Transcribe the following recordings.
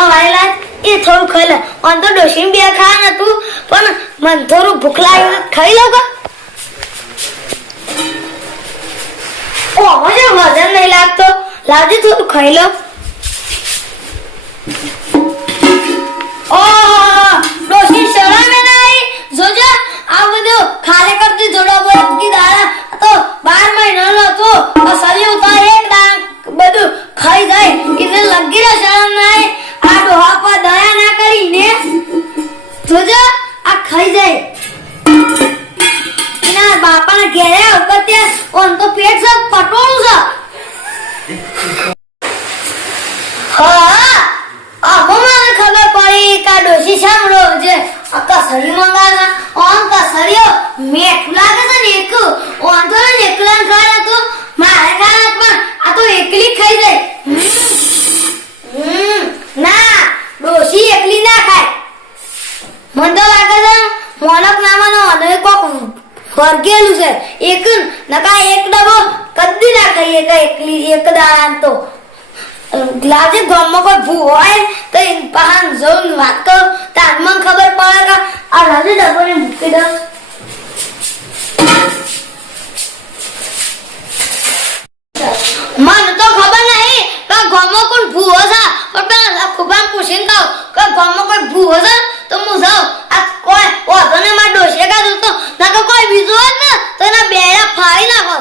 હવારે લાજ એ થોડું ખાઈ લે ઓન તો ડોશીને બે ખાવા નતું પણ મન થોડું ભૂખ લાગી ખાઈ લઉં કે ઓ મને વજન નહીં લાગતો લાવજે થોડું ખાઈ લો ઓ ડોશી શરમે નહીં જોજો આ બધું ખાલે કરતી જોડા બોલતી દાડા તો 12 મહિનાનો હતો સરિયો તો એક દાણ બધું ખાઈ જાય એને લગી રહે શરમ નહીં આ ડોહા પર દયા ના કરીને જોજો આ ખાઈ જાય એના બાપાના ઘેરે વખતે ઓન તો પેટ સબ પટોળું છે હા આબો મને ખબર પડી કા ડોશી સાંભળો જે આ કસરી મંગાના ઓન કસરીઓ મેઠું લાગે છે ને એક ઓન તો એકલા ખાય તો મારે ખાના પણ આ તો એકલી ખાઈ જાય ના ડોશી એકલી ના ખાય મને તો લાગે છે મોનક નામનો અને કોક વર્ગેલું છે એક નકા એક ડબો કદી ના ખાઈએ કે એકલી એક દાણા તો લાજે ગામમાં કોઈ ભૂ હોય તો એ પહાણ જવું વાત કરો તાર મને ખબર પડે કે આ લાજે ડબોને મૂકી દઉં મને તો ખબર નહીં કે ગામમાં કોણ ભૂવો છે પણ ખુબામ પૂછીને કહું કે ગામમાં કોઈ ભૂવો છે તો હું જાઉં આ કોઈ વાંધો ને મારા ડોશે કાઢું તો ના કે કોઈ બીજો હોત ને તો એના બેડા ફાડી નાખો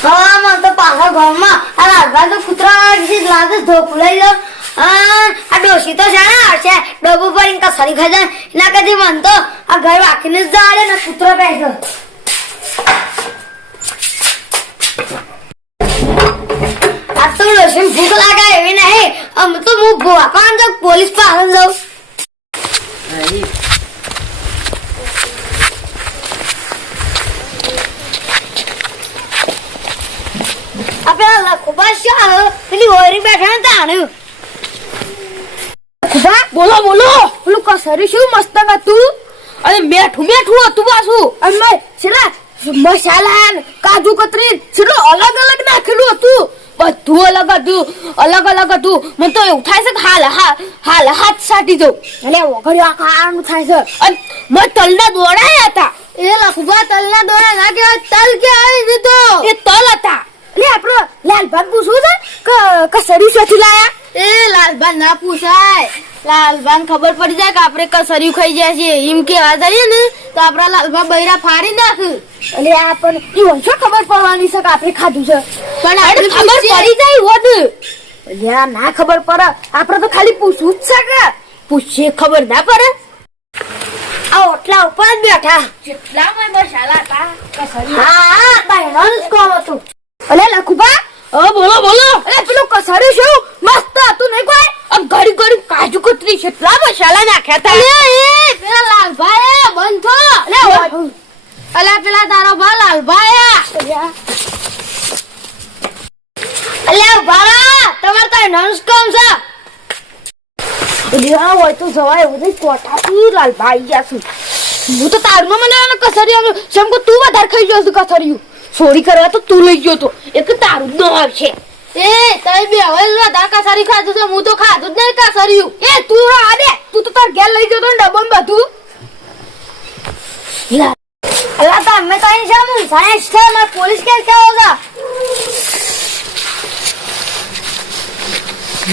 હા મને તો પાછળ ઘરમાં આ લાગા તો કૂતરા લાગે ધોકું લઈ લો આ ડોશી તો છે ને હશે ડબ્બુ પર ઇનકા સરી ખાઈ જાય એના કદી મન તો આ ઘર વાંકીને જ જાડે ને કૂતરો બેસો આ તો ડોશી ભૂખ લાગે એવી નહીં આમ તો હું ગોવા પણ તો પોલીસ પાસે જાઉં આપેલા ખુબા શા પેલી ઓરી બેઠા ને તાણ્યું ખુબા બોલો બોલો પેલું કસરી શું મસ્ત હતું અને મેઠું મેઠું હતું પાછું અને છેલ્લા મસાલા કાજુ કતરી છેલ્લું અલગ અલગ નાખેલું હતું બધું અલગ હતું મને તો એવું થાય છે કે હાલ હાથ સાટી દઉં એટલે વગડ્યા ખાવાનું થાય છે અને મેં તલના દોડાયા હતા એ લખુબા તલના દોડા ના કહેવાય તલ કે આવી દીધો એ તલ હતા લે આપણો લાલભાન પૂછવું છે કે કસરી શોથી લાયા એ લાલભાન ના પૂછાય લાલભાન ખબર પડી જાય કે આપણે કસરી ખાઈ જાય છે એમ કેવા જઈએ ને તો આપણા લાલભા બૈરા ફાડી નાખ એટલે આપણને ઈવન શું ખબર પડવાની છે કે આપણે ખાધું છે પણ આપણે ખબર પડી જાય હોત એટલે ના ખબર પડે આપણે તો ખાલી પૂછવું જ છે કે પૂછીએ ખબર ના પડે આ ઓટલા ઉપર જ બેઠા જેટલા મેં મસાલા હતા કસરી હા બહેનો જ કોમ હતું અલે લખુબા બોલો અરે પેલું કસરી શું મસ્ત હતું નહીં કોઈ આમ ઘડી કાજુ કતરી કેટલા મસાલા નાખ્યા હતા એ પેલા લાલભાઈ બંધો અલે પેલા તારો ભા લાલભાઈ અલે ભા તમાર તો નોન્સ કોમ છે અલ્યા હોય તો જવાય એવું કોટાથી લાલભાઈ ગયા છું હું તો તારમાં મને કસરી જેમ કે તું વધારે ખાઈ ગયો છું કસરીયું ચોરી કરવા તો તું લઈ ગયો તો એક તારું ન આવશે એ તઈ બે હવે વધારે કસરી ખાધું છે હું તો ખાધું જ નહીં કસરીયું એ તું આ દે તું તો તાર ઘેર લઈ ગયો તો ડબ્બો ને બધું અલા તમે તો અહીં છે હું સાયન્સ છે ને પોલીસ કેસ કેવો છે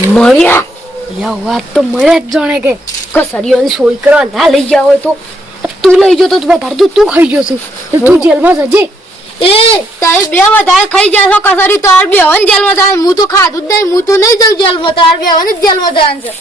મળ્યા અલ્યા વાત તો મને જ જાણે કે કસરીઓની ચોરી કરવા ના લઈ ગયા હોય તો તું લઈ ગયો તો વધારે તું ખાઈ ગયો છું તું જેલમાં જજે એ તારે બે વધારે ખાઈ જાશો કસરી તાર બે હન જેલમાં જાય હું તો ખાધું જ નહીં હું તો નહીં જાઉં જેલમાં તાર બે હન જેલમાં જવાનું છે